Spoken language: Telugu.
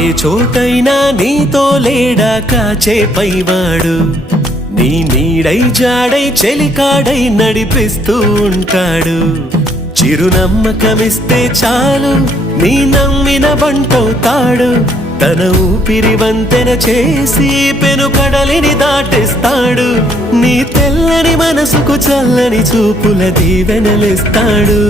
ఏ చోటైనా నీతో లేడా కాచే పైవాడు, నీ నీడై జాడై చెలికాడై నడిపిస్తూ ఉంటాడు. చిరునమ్మకమిస్తే చాలు నీ నమ్మిన బంటవుతాడు. తన ఊపిరి వంతెన చేసి పెను కడలిని దాటిస్తాడు. నీ తెల్లని మనసుకు చల్లని చూపుల దీవెనలిస్తాడు.